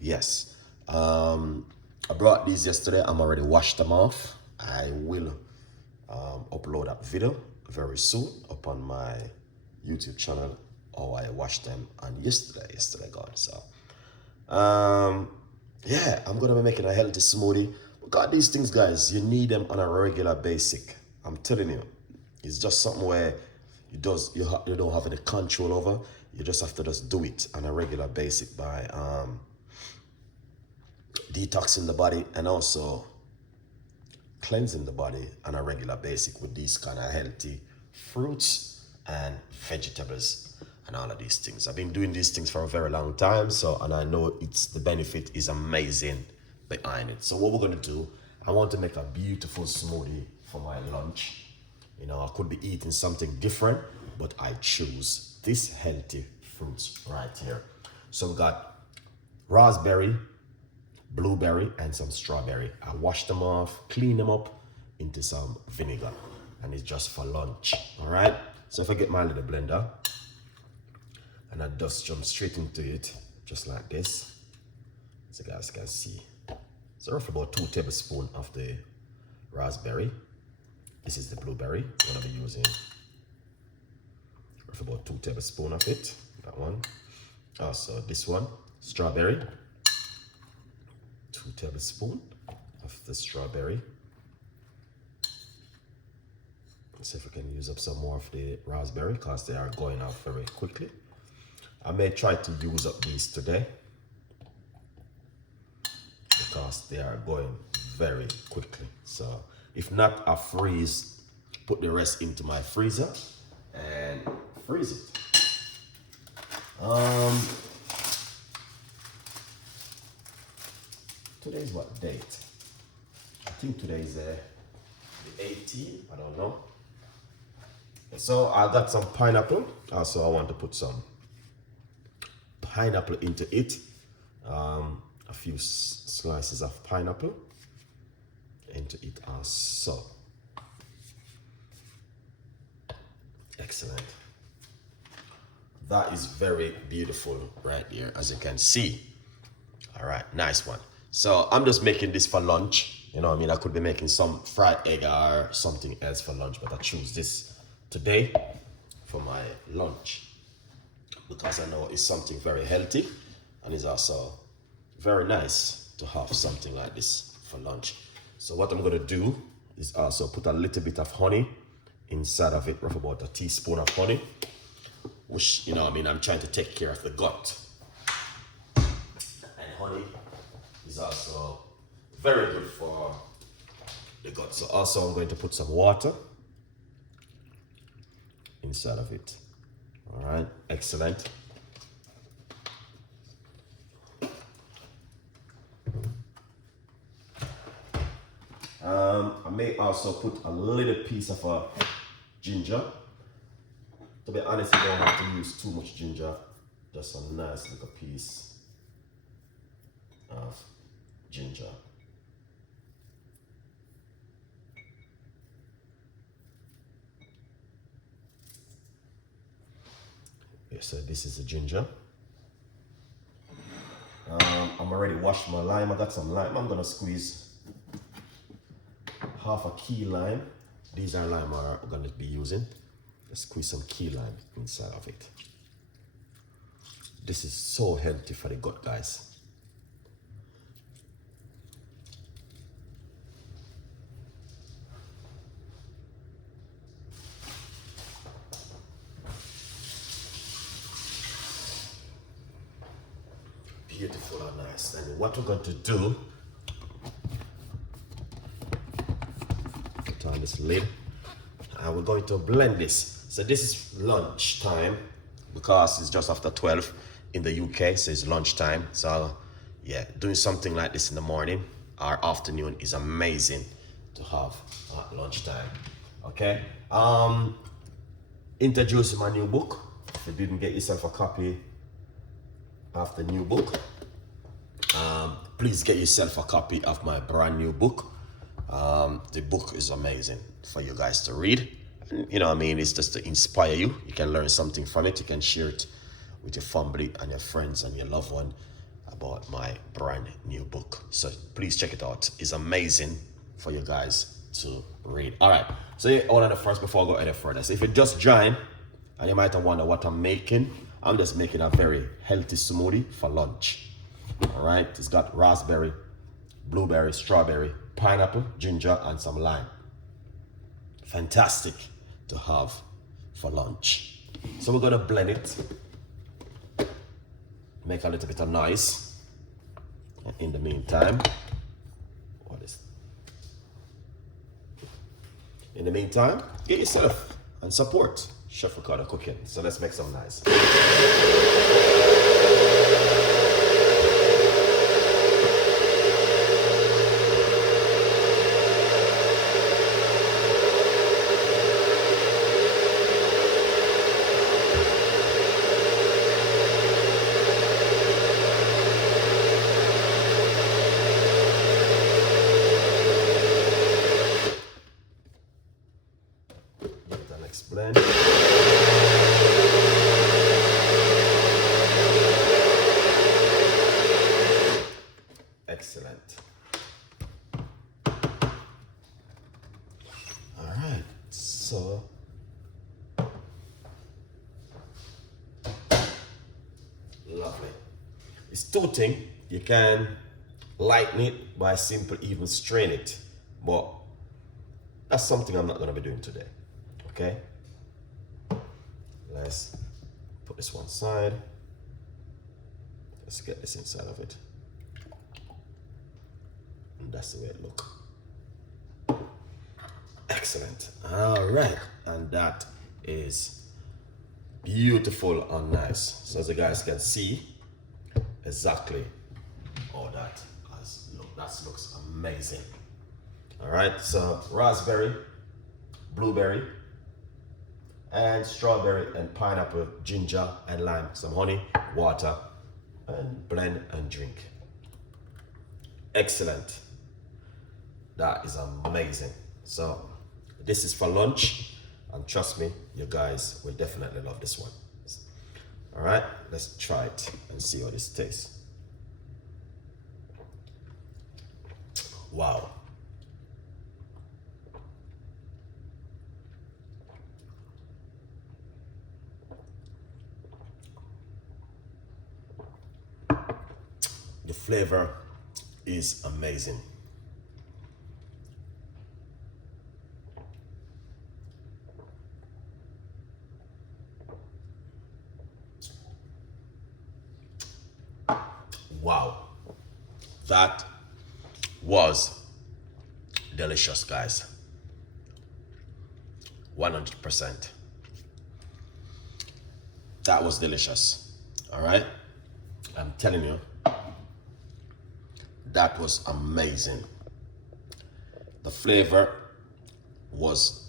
Yes. I brought these yesterday. I'm already washed them off. I will upload that video very soon upon my YouTube channel. Oh, I washed them on yesterday gone. So yeah, I'm gonna be making a healthy smoothie. But God, these things, guys, you need them on a regular basic. I'm telling you, it's just something where you don't have any control over. You just have to just do it on a regular basic by detoxing the body and also cleansing the body on a regular basic with these kind of healthy fruits and vegetables and all of these things. I've been doing these things for a very long time, and I know the benefit is amazing behind it. So what we're gonna do, I want to make a beautiful smoothie for my lunch. You know, I could be eating something different, but I choose this healthy fruits right here. So we got raspberry, blueberry, and some strawberry. I wash them off, clean them up into some vinegar, and it's just for lunch. All right. So if I get my little blender and I just jump straight into it, just like this, so you guys can see. So roughly about 2 tablespoons of the raspberry. This is the blueberry. I'm gonna be using roughly about 2 tablespoons of it. That one. Also this one, strawberry. 2 tablespoons of the strawberry. Let's see if we can use up some more of the raspberry because they are going out very quickly. I may try to use up these today because they are going very quickly. So if not, I put the rest into my freezer and freeze it. Today's what date? I think today's the 18th. I don't know. So I got some pineapple. Also, I want to put some pineapple into it. A few slices of pineapple into it also. Excellent. That is very beautiful right here, as you can see. All right, nice one. So I'm just making this for lunch. You know what I mean? I could be making some fried egg or something else for lunch, but I choose this today for my lunch because I know it's something very healthy and it's also very nice to have something like this for lunch. So what I'm gonna do is also put a little bit of honey inside of it, roughly about a teaspoon of honey, which, you know what I mean, I'm trying to take care of the gut. And honey is also very good for the gut. So also I'm going to put some water inside of it. All right, excellent. I may also put a little piece of ginger. To be honest, you don't have to use too much ginger. Just a nice little piece of ginger. Yeah, so this is the ginger. I'm already washed my lime. I got some lime. I'm gonna squeeze half a key lime. These are lime I'm gonna be using. Let's squeeze some key lime inside of it. This is so healthy for the gut, guys. Beautiful and nice. And what we're going to do, put on this lid, and we're going to blend this. So this is lunch time because it's just after 12 in the UK, so it's lunchtime. So yeah, doing something like this in the morning or afternoon is amazing to have at lunchtime. Okay. Introducing my new book. If you didn't get yourself a copy of the new book, please get yourself a copy of my brand new book. The book is amazing for you guys to read. And, you know what I mean? It's just to inspire you. You can learn something from it. You can share it with your family and your friends and your loved one. about my brand new book. So please check it out. It's amazing for you guys to read. All right, so you order the first before I go any further. So if you just join and you might wonder what I'm making, I'm just making a very healthy smoothie for lunch. All right, it's got raspberry, blueberry, strawberry, pineapple, ginger, and some lime. Fantastic to have for lunch. So we're gonna blend it, make a little bit of noise. And in the meantime, get yourself and support Chef Ricardo cooking. So let's make some noise. Blend. Excellent. All right, so lovely. It's two things. You can lighten it by simply even strain it, but that's something I'm not going to be doing today. Okay, let's put this one side. Let's get this inside of it. And that's the way it looks. Excellent. All right, and that is beautiful and nice. So as you guys can see exactly all that has look. That looks amazing. All right, so raspberry, blueberry, and strawberry and pineapple, ginger and lime, some honey, water, and blend and drink. Excellent. That is amazing. So this is for lunch, and trust me, you guys will definitely love this one. All right, let's try it and see how this tastes. Wow. The flavor is amazing. Wow, that was delicious, guys. 100%. That was delicious. All right, I'm telling you, that was amazing. The flavor was